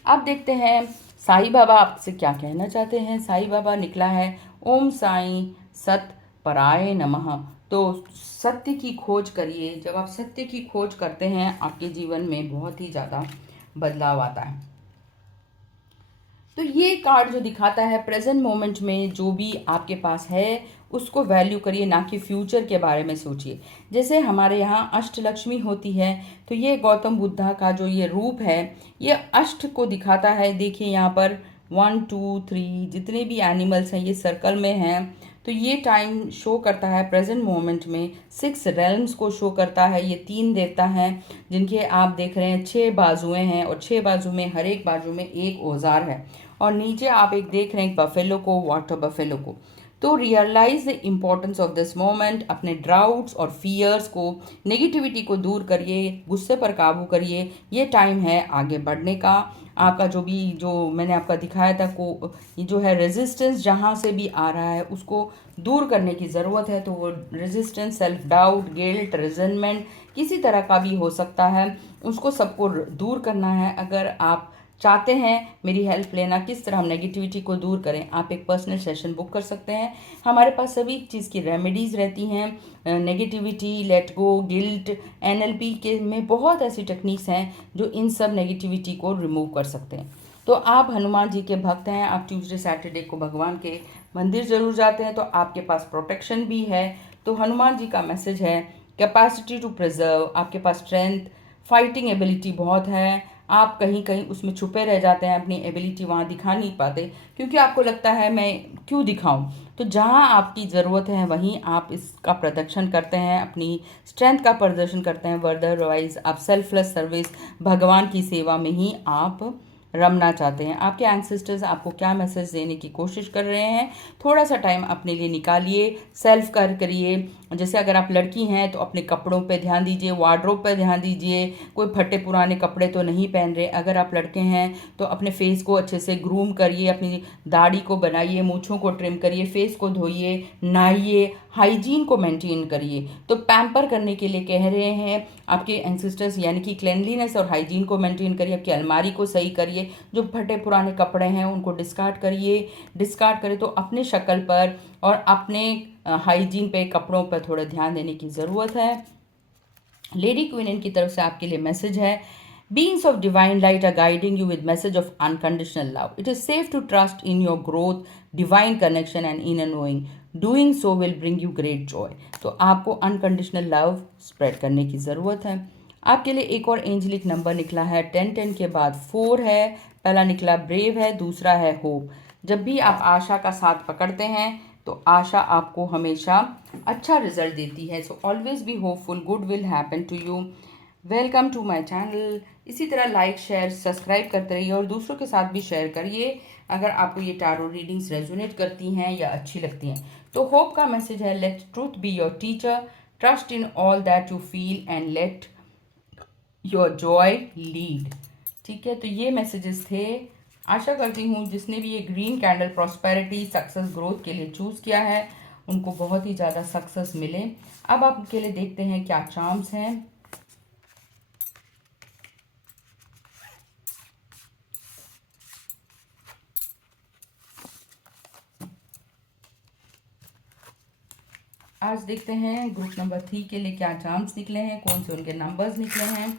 अब देखते हैं साईं बाबा आपसे क्या कहना चाहते हैं। साईं बाबा निकला है ओम साईं सत पराय नमः। तो सत्य की खोज करिए। जब आप सत्य की खोज करते हैं आपके जीवन में बहुत ही ज़्यादा बदलाव आता है। तो ये कार्ड जो दिखाता है प्रेजेंट मोमेंट में जो भी आपके पास है उसको वैल्यू करिए, ना कि फ्यूचर के बारे में सोचिए। जैसे हमारे यहाँ अष्टलक्ष्मी होती है, तो ये गौतम बुद्धा का जो ये रूप है ये अष्ट को दिखाता है। देखिए यहाँ पर 1 2 3 जितने भी एनिमल्स हैं ये सर्कल में हैं, तो ये टाइम शो करता है प्रेजेंट मोमेंट में 6 रेल्म्स को शो करता है। ये 3 देवता हैं जिनके आप देख रहे हैं 6 बाजुएं हैं और 6 बाजू में हर एक बाजू में एक औजार है, और नीचे आप एक देख रहे हैं बफेलो को, वाटर बफेलो को। तो realise the importance of this moment. अपने डाउट्स और फियर्स को, नेगेटिविटी को दूर करिए, गुस्से पर काबू करिए। ये टाइम है आगे बढ़ने का। आपका जो मैंने आपका दिखाया था को ये जो है रेजिस्टेंस जहाँ से भी आ रहा है उसको दूर करने की ज़रूरत है। तो वो resistance, self doubt, guilt, resentment किसी तरह का भी हो सकता है, उसको सबको दूर करना है। अगर आप चाहते हैं मेरी हेल्प लेना किस तरह हम नेगेटिविटी को दूर करें, आप एक पर्सनल सेशन बुक कर सकते हैं। हमारे पास सभी चीज़ की रेमेडीज़ रहती हैं। Negativity, let go, guilt, NLP के में बहुत ऐसी टेक्निक्स हैं जो इन सब नेगेटिविटी को रिमूव कर सकते हैं। तो आप हनुमान जी के भक्त हैं, आप ट्यूसडे सैटरडे को भगवान के मंदिर ज़रूर जाते हैं, तो आपके पास प्रोटेक्शन भी है। तो हनुमान जी का मैसेज है कैपेसिटी टू प्रिजर्व। आपके पास स्ट्रेंथ, फाइटिंग एबिलिटी बहुत है। आप कहीं कहीं उसमें छुपे रह जाते हैं, अपनी एबिलिटी वहाँ दिखा नहीं पाते क्योंकि आपको लगता है मैं क्यों दिखाऊं। तो जहाँ आपकी ज़रूरत है वहीं आप इसका प्रदर्शन करते हैं, अपनी स्ट्रेंथ का प्रदर्शन करते हैं। अदरवाइज आप सेल्फलेस सर्विस, भगवान की सेवा में ही आप रमना चाहते हैं। आपके एंसेस्टर्स आपको क्या मैसेज देने की कोशिश कर रहे हैं, थोड़ा सा टाइम अपने लिए निकालिए, सेल्फ कर करिए। जैसे अगर आप लड़की हैं तो अपने कपड़ों पे ध्यान दीजिए, वार्डरोब पे ध्यान दीजिए, कोई फटे पुराने कपड़े तो नहीं पहन रहे। अगर आप लड़के हैं तो अपने फेस को अच्छे से ग्रूम करिए, अपनी दाढ़ी को बनाइए, मूँछों को ट्रिम करिए, फेस को धोइए, नहाइए, हाइजीन को मेंटेन करिए। तो पैम्पर करने के लिए कह रहे हैं आपके एंसेस्टर्स, यानी कि क्लेanलीनेस और हाइजीन को मेंटेन करिए, आपकी अलमारी को सही करिए, जो फटे पुराने कपड़े हैं उनको डिस्कार्ड करिए। डिस्कार्ड करें तो अपने शक्ल पर और अपने हाइजीन पे, कपड़ों पर थोड़ा ध्यान देने की ज़रूरत है। लेडी क्वीन की तरफ से आपके लिए मैसेज है, beings of divine light are guiding you with message of unconditional love. It is safe to trust in your growth, divine connection and inner knowing. Doing so will bring you great joy. तो आपको अनकंडीशनल लव स्प्रेड करने की ज़रूरत है। आपके लिए एक और एंजलिक नंबर निकला है 10 के बाद 4 है। पहला निकला ब्रेव है, दूसरा है होप। जब भी आप आशा का साथ पकड़ते हैं तो आशा आपको हमेशा अच्छा रिजल्ट देती है। So always be hopeful, good will happen to you. Welcome to my channel. इसी तरह लाइक शेयर सब्सक्राइब करते रहिए और दूसरों के साथ भी शेयर करिए अगर आपको ये टारो रीडिंग्स रेजोनेट करती हैं या अच्छी लगती हैं। तो होप का मैसेज है, let truth be your teacher, trust in all that you feel and let your joy lead. ठीक है, तो ये मैसेजेस थे। आशा करती हूँ जिसने भी ये green candle prosperity success growth के लिए चूज़ किया है उनको बहुत ही ज़्यादा सक्सेस मिले। अब आप उनके लिए देखते हैं क्या चार्म्स हैं। आज देखते हैं ग्रुप नंबर 3 के लिए क्या चार्म्स निकले हैं, कौन से उनके नंबर्स निकले हैं।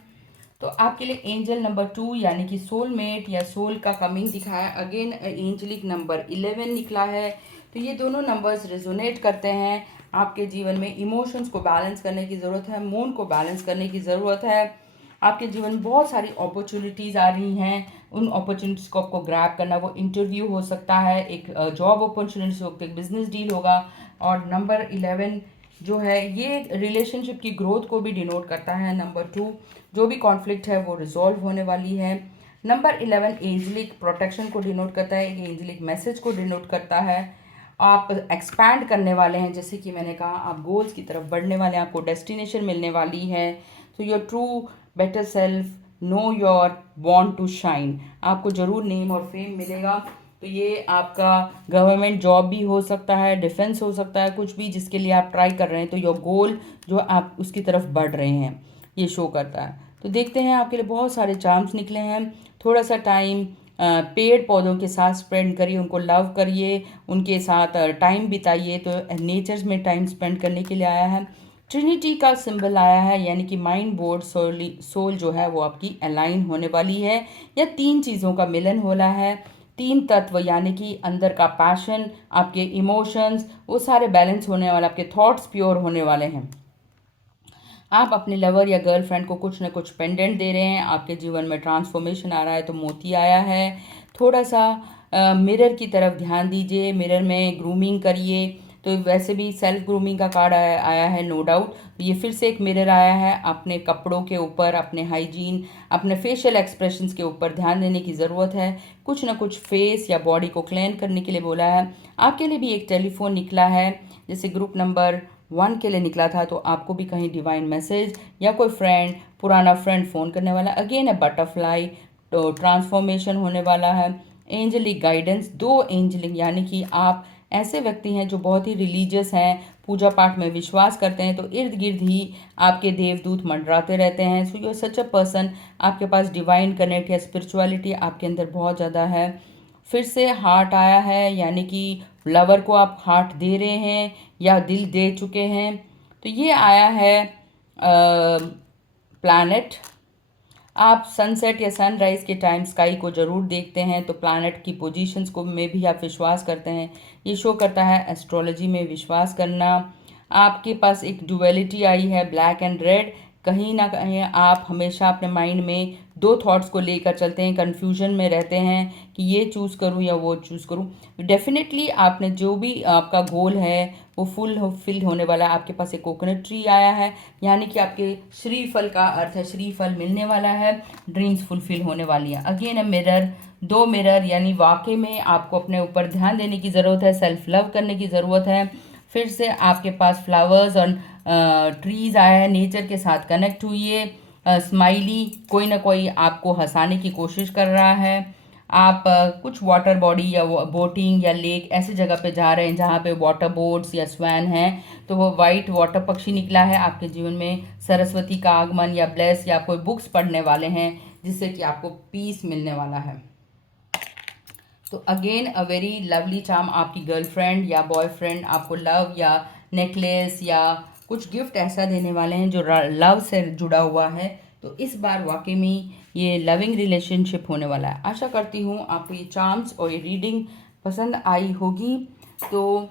तो आपके लिए एंजल नंबर 2 यानी कि सोलमेट या सोल का कमिंग दिखाया। अगेन एंजलिक नंबर 11 निकला है। तो ये दोनों नंबर्स रेजोनेट करते हैं। आपके जीवन में इमोशंस को बैलेंस करने की ज़रूरत है, मूड को बैलेंस करने की ज़रूरत है। आपके जीवन में बहुत सारी अपॉर्चुनिटीज़ आ रही हैं, उन अपॉर्चुनिटीज़ को आपको ग्रैब करना। वो इंटरव्यू हो सकता है, एक जॉब अपॉर्चुनिटी हो, एक बिजनेस डील होगा। और नंबर 11 जो है ये रिलेशनशिप की ग्रोथ को भी डिनोट करता है। नंबर 2 जो भी कॉन्फ्लिक्ट है वो रिजॉल्व होने वाली है। नंबर 11 एंजलिक प्रोटेक्शन को डिनोट करता है, एक एंजलिक मैसेज को डिनोट करता है। आप एक्सपैंड करने वाले हैं, जैसे कि मैंने कहा आप गोल्स की तरफ बढ़ने वाले हैं, आपको डेस्टिनेशन मिलने वाली है। तो your true better self, know your want to shine, आपको ज़रूर नेम और फेम मिलेगा। तो ये आपका गवर्नमेंट जॉब भी हो सकता है, डिफेंस हो सकता है, कुछ भी जिसके लिए आप ट्राई कर रहे हैं। तो योर गोल जो आप उसकी तरफ बढ़ रहे हैं ये शो करता है। तो देखते हैं आपके लिए बहुत सारे चार्म्स निकले हैं। थोड़ा सा टाइम पेड़ पौधों के साथ स्पेंड करिए, उनको लव करिए, उनके साथ टाइम बिताइए। तो नेचर में टाइम स्पेंड करने के लिए आया है। ट्रिनिटी का सिंबल आया है, यानी कि माइंड बोर्ड सोल जो है वो आपकी अलाइन होने वाली है, या 3 चीज़ों का मिलन होला है। 3 तत्व यानी कि अंदर का पैशन, आपके इमोशंस, वो सारे बैलेंस होने वाले, आपके थॉट्स प्योर होने वाले हैं। आप अपने लवर या गर्लफ्रेंड को कुछ ना कुछ पेंडेंट दे रहे हैं, आपके जीवन में ट्रांसफॉर्मेशन आ रहा है। तो मोती आया है। थोड़ा सा मिरर की तरफ ध्यान दीजिए, मिरर में ग्रूमिंग करिए। तो वैसे भी सेल्फ ग्रूमिंग का कार्ड आया है, नो डाउट। ये फिर से एक मिरर आया है। अपने कपड़ों के ऊपर, अपने हाइजीन, अपने फेशियल एक्सप्रेशंस के ऊपर ध्यान देने की ज़रूरत है। कुछ ना कुछ फेस या बॉडी को क्लीन करने के लिए बोला है। आपके लिए भी एक टेलीफोन निकला है, जैसे ग्रुप नंबर 1 के लिए निकला था। तो आपको भी कहीं डिवाइन मैसेज या कोई फ्रेंड, पुराना फ्रेंड फ़ोन करने वाला। अगेन है बटरफ्लाई, तो ट्रांसफॉर्मेशन होने वाला है। एंजलिक गाइडेंस, 2 एंजलिक, यानी कि आप ऐसे व्यक्ति हैं जो बहुत ही रिलीजियस हैं, पूजा पाठ में विश्वास करते हैं। तो इर्द गिर्द ही आपके देवदूत मंडराते रहते हैं। So you such a person, आपके पास डिवाइन कनेक्ट या स्पिरिचुअलिटी आपके अंदर बहुत ज़्यादा है। फिर से हार्ट आया है, यानी कि लवर को आप हार्ट दे रहे हैं या दिल दे चुके हैं। तो ये आया है प्लैनेट। आप सनसेट या सनराइज़ के टाइम स्काई को ज़रूर देखते हैं, तो प्लैनेट की पोजीशंस को में भी आप विश्वास करते हैं। ये शो करता है एस्ट्रोलॉजी में विश्वास करना। आपके पास एक डुअलिटी आई है, ब्लैक एंड रेड, कहीं ना कहीं आप हमेशा अपने माइंड में दो थॉट्स को लेकर चलते हैं, कंफ्यूजन में रहते हैं कि ये चूज़ करूँ या वो चूज़ करूँ। डेफिनेटली आपने जो भी आपका गोल है वो फिल होने वाला है। आपके पास एक कोकोनट ट्री आया है, यानी कि आपके श्रीफल का अर्थ है श्रीफल मिलने वाला है, ड्रीम्स फुलफिल होने वाली है। अगेन अ मिरर, दो मिरर, यानी वाकई में आपको अपने ऊपर ध्यान देने की ज़रूरत है, सेल्फ लव करने की ज़रूरत है। फिर से आपके पास फ्लावर्स और ट्रीज आया है, नेचर के साथ कनेक्ट हुई। स्माइली, कोई ना कोई आपको हंसाने की कोशिश कर रहा है। आप कुछ वाटर बॉडी या बोटिंग या लेक ऐसी जगह पे जा रहे हैं जहाँ पे वाटर बोट्स या स्वैन हैं, तो वो वाइट वाटर पक्षी निकला है। आपके जीवन में सरस्वती का आगमन या ब्लेस, या कोई बुक्स पढ़ने वाले हैं जिससे कि आपको पीस मिलने वाला है। तो again a very lovely charm, आपकी गर्लफ्रेंड या बॉयफ्रेंड आपको लव या नेकलेस या कुछ गिफ्ट ऐसा देने वाले हैं जो लव से जुड़ा हुआ है। तो इस बार वाकई में ये लविंग रिलेशनशिप होने वाला है। आशा करती हूँ आपको ये चार्म्स और ये रीडिंग पसंद आई होगी। तो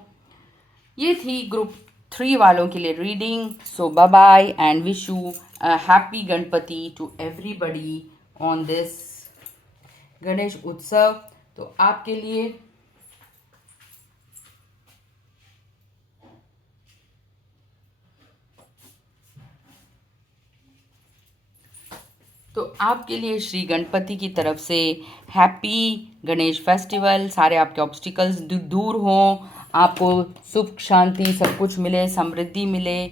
ये थी ग्रुप 3 वालों के लिए reading. So bye bye and wish you happy Ganpati to everybody on this Ganesh Utsav. तो आपके लिए श्री गणपति की तरफ से हैप्पी गणेश फेस्टिवल। सारे आपके ऑब्स्टिकल्स दूर हों, आपको सुख शांति सब कुछ मिले, समृद्धि मिले,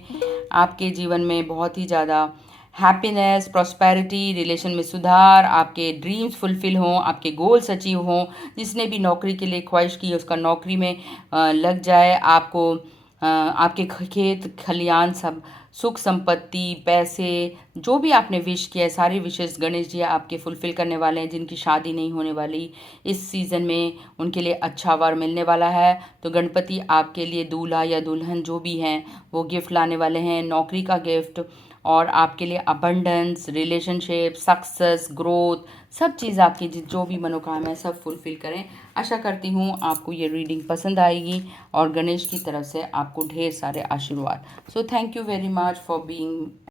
आपके जीवन में बहुत ही ज़्यादा हैप्पीनेस, प्रॉस्पेरिटी, रिलेशन में सुधार, आपके ड्रीम्स फुलफिल हों, आपके गोल्स अचीव हों। जिसने भी नौकरी के लिए ख्वाहिश की उसका नौकरी में लग जाए, आपको आपके खेत खलियान सब सुख संपत्ति पैसे जो भी आपने विश किया है, सारी विशेष गणेश जी आपके फुलफिल करने वाले हैं। जिनकी शादी नहीं होने वाली इस सीज़न में, उनके लिए अच्छा वर मिलने वाला है। तो गणपति आपके लिए दूल्हा या दुल्हन जो भी हैं वो गिफ्ट लाने वाले हैं, नौकरी का गिफ्ट, और आपके लिए अबंडेंस, रिलेशनशिप, सक्सेस, ग्रोथ, सब चीज़ आपकी जो भी मनोकामना है सब फुलफिल करें। आशा करती हूँ आपको ये रीडिंग पसंद आएगी और गणेश की तरफ से आपको ढेर सारे आशीर्वाद। So thank you very much for being